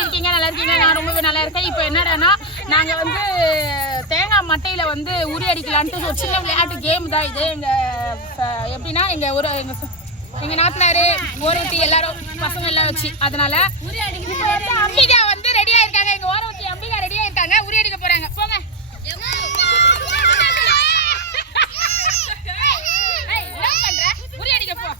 எப்படி இருக்கீங்க? நல்லா இருக்கீங்க? நான் ரொம்பவே நல்லா இருக்கேன். இப்போ என்னடான்னா நாங்கள் வந்து தேங்காய் மட்டையில் வந்து உரி அடிக்கலான்ட்டு ஒரு சின்ன விளையாட்டு கேம் தான் இது. எப்படின்னா எங்கள் நாத்தனார் ஓரவத்தி எல்லாரும் பசங்க எல்லாம் வச்சு அதனால அம்பிகா வந்து ரெடியாக இருக்காங்க. எங்கள் ஓரவத்தி அம்பிகா ரெடியாக இருக்காங்க. உரி அடிக்க போகிறாங்க. போங்க உரி அடிக்க போ.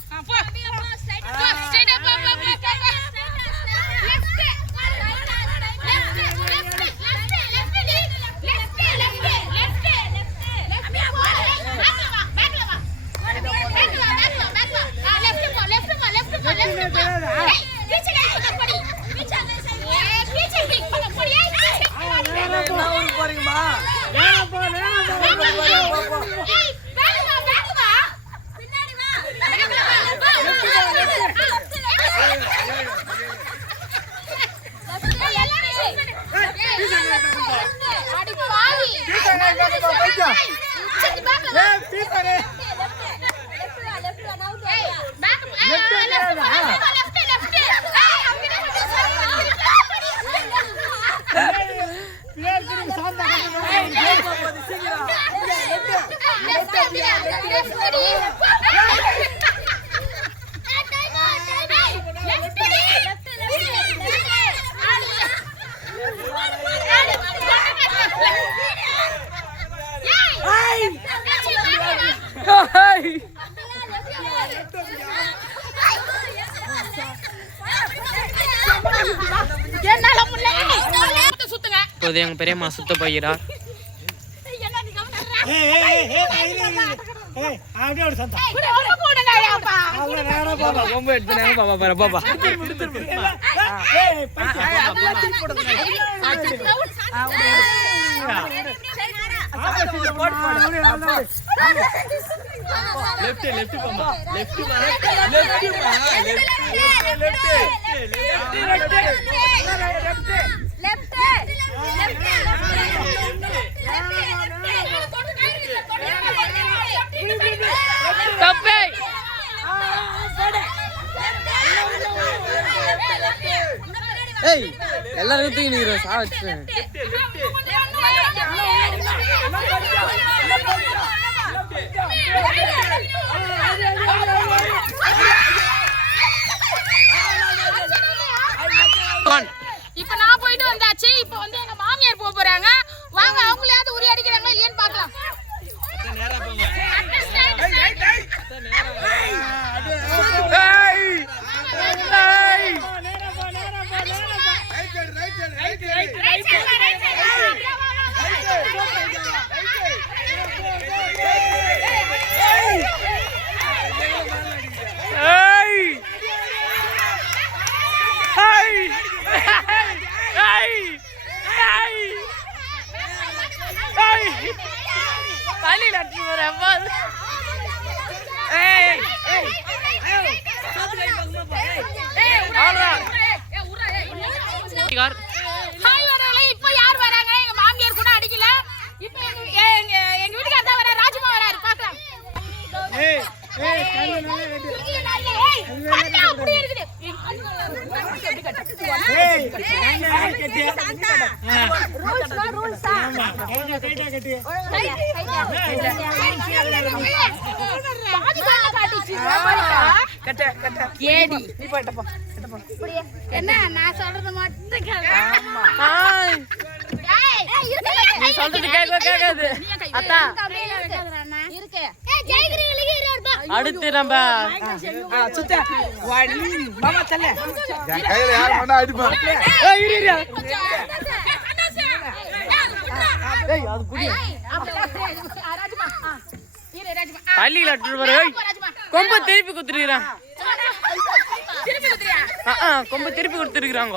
இப்போது எங்கள் பெரியம்மா சுத்த போகிறார். எல்லாரும் தூக்கி நீங்க சாப்பிட்டு இப்ப நான் போயிட்டு வந்தாச்சு. இப்ப வந்து எங்க மாமியார் போக போறாங்க. வாங்க அவங்களையாவது உரி அடிக்கிறாங்களா இல்லையான்னு பாக்கலாம். இப்ப யார் வராங்க? எங்க மாமியார் கூட அடிக்கல. இப்ப எங்க வீட்டுக்காரர் தான் வர. ராஜ்மா வராரு. பாக்கலாம். அப்படி இருக்குது. என்ன நான் சொல்றது மட்டும் அடுத்து நம்ம பள்ளியில் கொம்ப திருப்பி குத்துருக்கிறான். கொம்ப திருப்பி கொடுத்துருக்குறாங்க.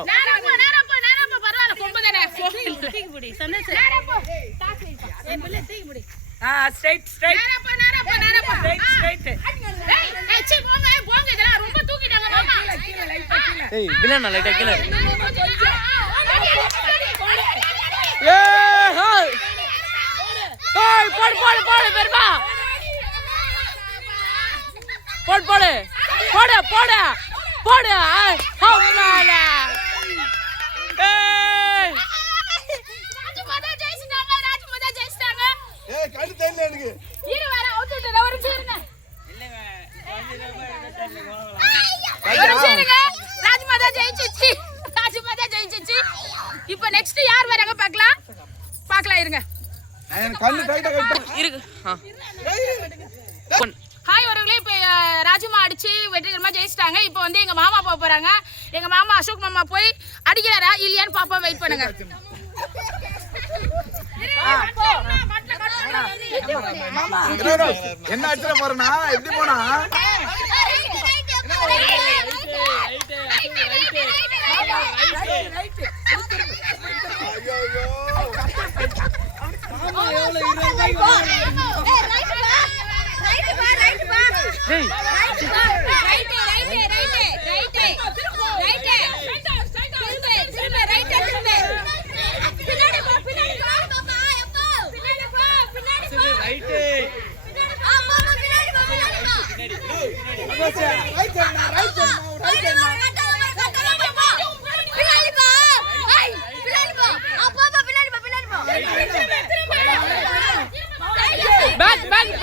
போடு போடு போடு போடு போடு இருக்கு ஹாய் வரவங்களே, இப்போ ராஜுமா அடிச்சு வெற்றிகரமா ஜெயிச்சிட்டாங்க. இப்போ வந்து எங்க மாமா போக போறாங்க. எங்க மாமா அசோக் மாமா போய் அடிக்கிறாரா இல்லையான்னு பாப்பா, வெயிட் பண்ணுங்க. என்ன அடிச்சிட போறேன்னா எப்படி போனா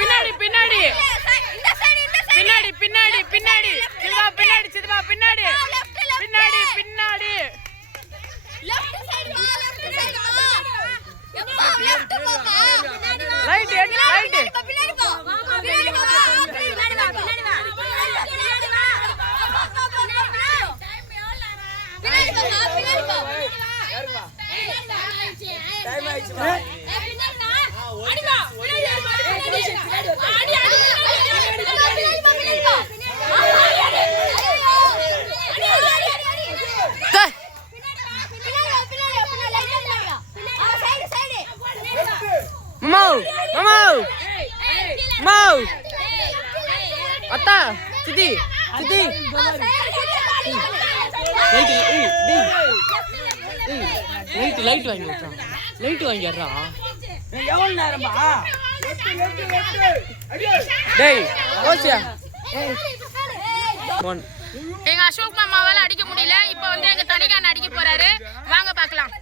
பின்னாடி பின்னாடி பின்னாடி பின்னாடி பின்னாடி சிதமா பின்னாடி சிதமா பின்னாடி பின்னாடி பின்னாடி ரைட் ரைட் அத்தா சித்தி சித்தி லைட் வாங்கி விட்டுறான் லைட் வாங்கிடுறா எவ்வளவு நேரம்பா டேய் ஓசியா எங்க அசோக் மாமாவால அடிக்க முடியல. இப்போ வந்து எங்க தனிகான் அடிக்க போறாரு. வாங்க பாக்கலாம்.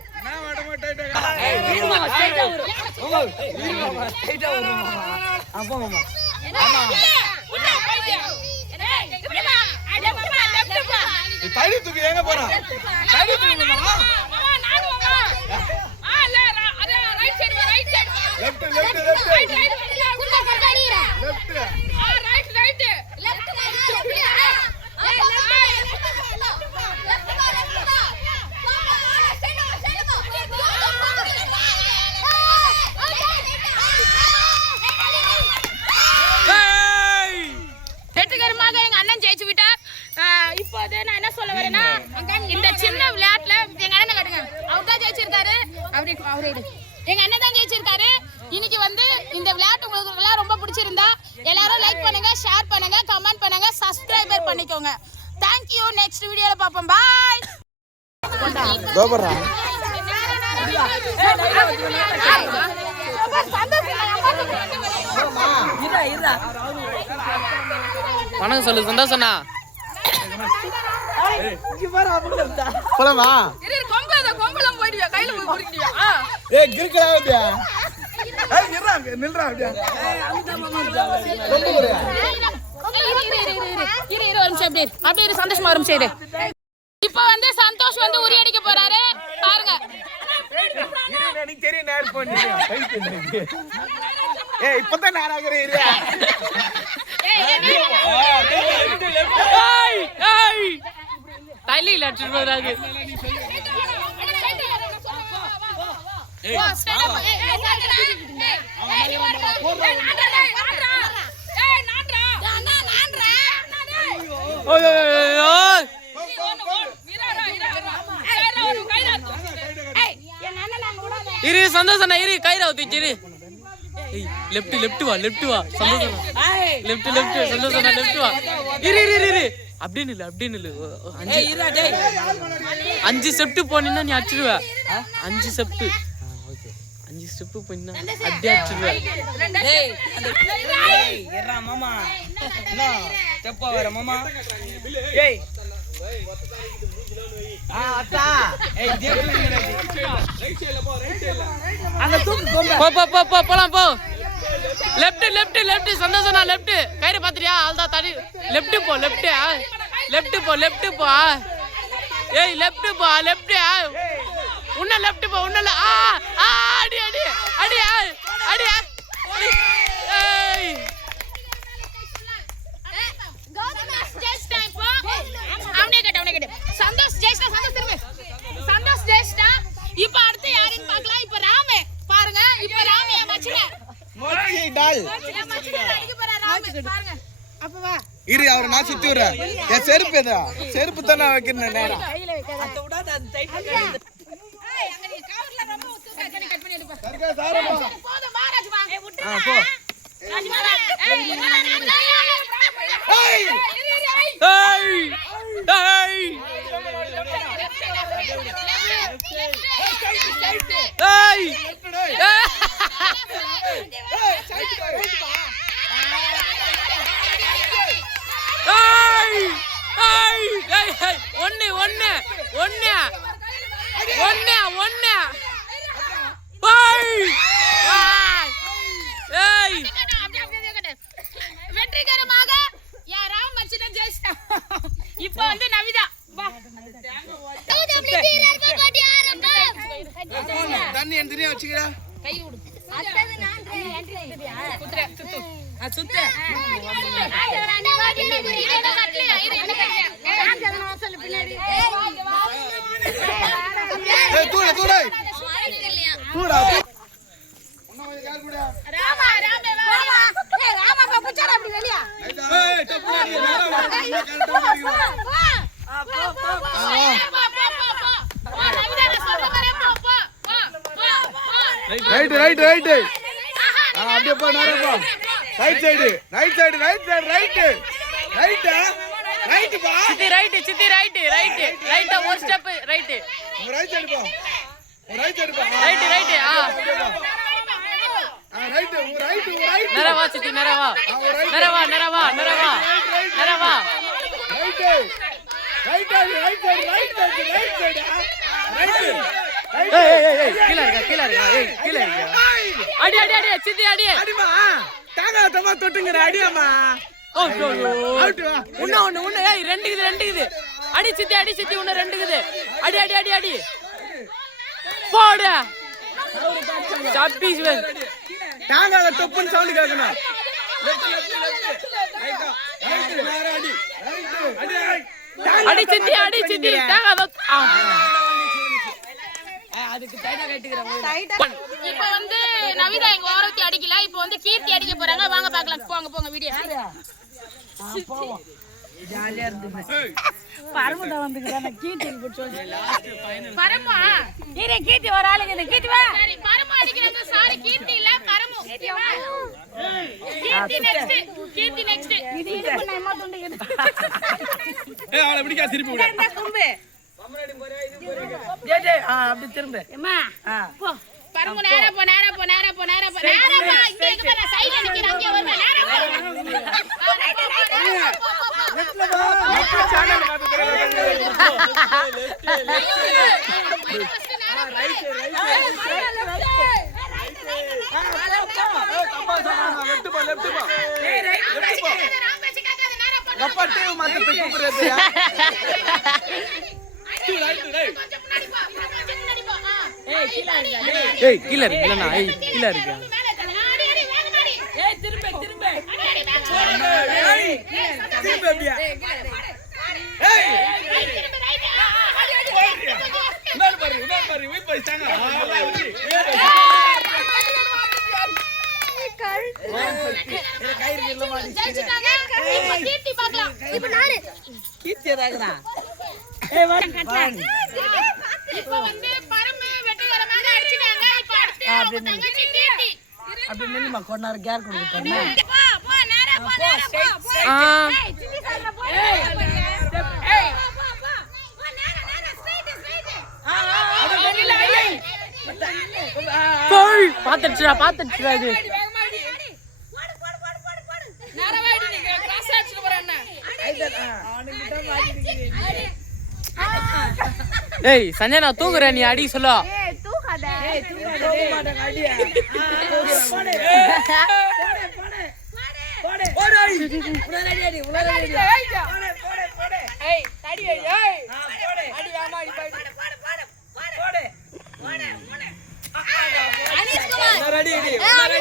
எங்க போறா வெற்றிகரமாக எங்க அண்ணன் ஜெயிச்சு விட்டார். இப்போ நான் என்ன சொல்ல வரேன்னா, இந்த சின்ன விளையாட்டுல எங்க அண்ணனை காட்டுங்க. அவர் தான் ஜெயிச்சிருக்காரு. அவரே எங்க அண்ணன் தான் ஜெயிச்சிருக்காரு. இன்னைக்கு வந்து இந்த விளையாட்டு உங்களுக்கு எல்லாம் ரொம்ப பிடிச்சிருந்தா எல்லாரும் லைக் பண்ணுங்க, ஷேர் பண்ணுங்க, கமெண்ட் பண்ணுங்க, சப்ஸ்கிரைபர் பண்ணிக்கோங்க. Thank you. நெக்ஸ்ட் வீடியோல பாப்போம். பாய். வணக்கம் சொல்லு சந்தோஷண்ணா. போலாமா கொம்பளம் போயிடுவியா, கையில போய் குடிக்கிறியா? ஏய் கிறுக்கடா அப்படியே ஏய் நில்றா அப்படியே இரு ஒரு நிமிஷம் அப்படியே சந்தோஷமா வரும் சரி. இப்போ வந்து சந்தோஷ் வந்து உரி அடிக்க போறாரு பாருங்க. எனக்கு தெரியும் நேர் பண்ணி ஏய் இப்பதான் நான் ஆகறேன் இரு ஏய் ஏய் டைலில அடிச்சுறாரு. இரு சந்தோஷண்ணா இரு கயிறு ஊத்திச்சிரு. லெஃப்ட் லெஃப்ட் வா சந்தோஷண்ணா லெஃப்ட் சந்தோஷண்ணா லெஃப்ட் வா. இரு அப்படியே நில்லு 5 ஸ்டெப் போனீன்னா நீ அடிச்சிடுவ. 5 ஸ்டெப் போனீன்னா அப்படியே அடிச்சிடுவ. மாமா ஸ்டெப்பா வர மாமா ஏய் அத்தா ஏய் ரைட் சைடுல போ அங்க தூக்கு போ போலாம் போ. லெஃப்ட் சந்தோஷண்ணா லெஃப்ட் கயிறு பாத்துறியா? ஆல்தா தடி லெஃப்ட் போ ஏய் லெஃப்ட் உன்ன லெஃப்ட் போ உன்னல அடி அடியா ஏய் சந்தோஷ் ஜெயிச்சிட்டா சந்தோஷ் ஜெயிச்சிட்டா இப்ப அடுத்து யாருன்னு பார்க்கலாம் இப்ப ராமே பாருங்க இப்ப ராமே மச்சில மோச்சி டால் அடிக்க போறா ராமே பாருங்க அப்ப வா இரு அவரை நான் சுத்தி விடுறேன் என் செருப்பு எதா செருப்பு தானே வைக்கிறேன் நேரம் கையில வைக்காத அத விடாத அந்த டைட் பண்ணி ஏய் அங்க நீ கவர்ல ரொம்ப ஊத்துக்க கட் பண்ணி எடுப்பா சர்க்கா சாரமா போதும் மாராஜ் வா ஏய் விட்டுடா போ ராஜ் வா ஏய் ஏய் ஏய் வெற்றிகரமாக யாராவது மச்சினா ஜெயிச்சிட்டா இப்போ வந்து நவிதா தண்ணி எந்திரியா வச்சுக்கடா கை விடு தூட தூட தூடா ரைட் ரைட் ரைட் அப்படியே போ நேரா ரைட் சைடு ரைட் பா ரைட் ஒரு ஸ்டெப் ரைட் ரைட் சைடு போ ரைட் நேரவா சித்தி நேரவா கீழ இருக்க அடி சித்தி அடி அடிமா தாங்க தொட்டுங்கற அடியாமா உன்ன ஏய் ரெண்டுக்குது அடி சித்தி உன்ன ரெண்டுக்குது அடி போடு சாப்பீஸ் வெல் தாங்க தொப்புன்னு சவுண்ட் கேக்கணும் அடி சித்தி தாங்க அதுக்கு டைட்டா கட்டிக்கிறேன் இப்போ வந்து நவிதா எங்க ஓரத்தி அடிக்கல இப்போ வந்து கீர்த்தி அடிக்க போறாங்க வாங்க பார்க்கலாம் போங்க வீடியோ போவோம் ஜாலியா இருந்துச்சு பரமதா வந்துங்கடா கீர்த்தி போட்டு லாஸ்ட் ஃபைனல் பரமா நீரே கீர்த்தி ஒரு ஆளுங்க இந்த கீர்த்தி வா சரி பரமா அடிக்கிறாங்க சாரி கீர்த்தி இல்ல பரமு கீர்த்தி வா கீர்த்தி நெக்ஸ்ட் இது பண்ண அம்மா துண்டு ஏய் அவளை பிடிக்க திருப்பி விடு இந்த கும்பு ஜே அப்படி திரும்ப அம்மா போ பரமு நேரா போ இங்க இங்க நான் சைடுல நிக்கிறேன் அங்க வர நேரா போ லெஃப்ட்ல வா லெஃப்ட் சேனல் மாத்த கப்பாட்டே மாத்த கூப்பிடுறது ஏய் கீழ இருக்கு ஏய் திரும்ப அப்படியே ஏய் மேல பாரு வெயிட் பண்ணிட்டாங்க கீர்த்தி தாங்கடா இப்போ வந்து பரமு வெற்றிகரமாக அடிச்சிட்டாங்க இப்போ அடுத்து அவங்க தங்கச்சி கீர்த்தி அப்படி நில்லுமா கொண்டாரு கேர் கொடுத்துட்டேன் போ நேரா போ ஏய் சித்தி சார்ல போ ஏய் போ நேரா ஸ்ட்ரைட் அது வெளியில ஐய் போய் பாத்துடுறா இது போடு நேரா வாடி நீங்க கிராஸ் அடிச்சிட்டு போறேன்னா அவனுக்கு தான் மாட்டிக்கிங்க ஏய் சஞ்சனா தூங்குற நீ அடி சொல்லு ஏய் தூக்காத தூங்க மாட்டேங்க அடியா போடு அடி ஏய் தடி ஏய் அடி வாமா அடி போடு ரெடி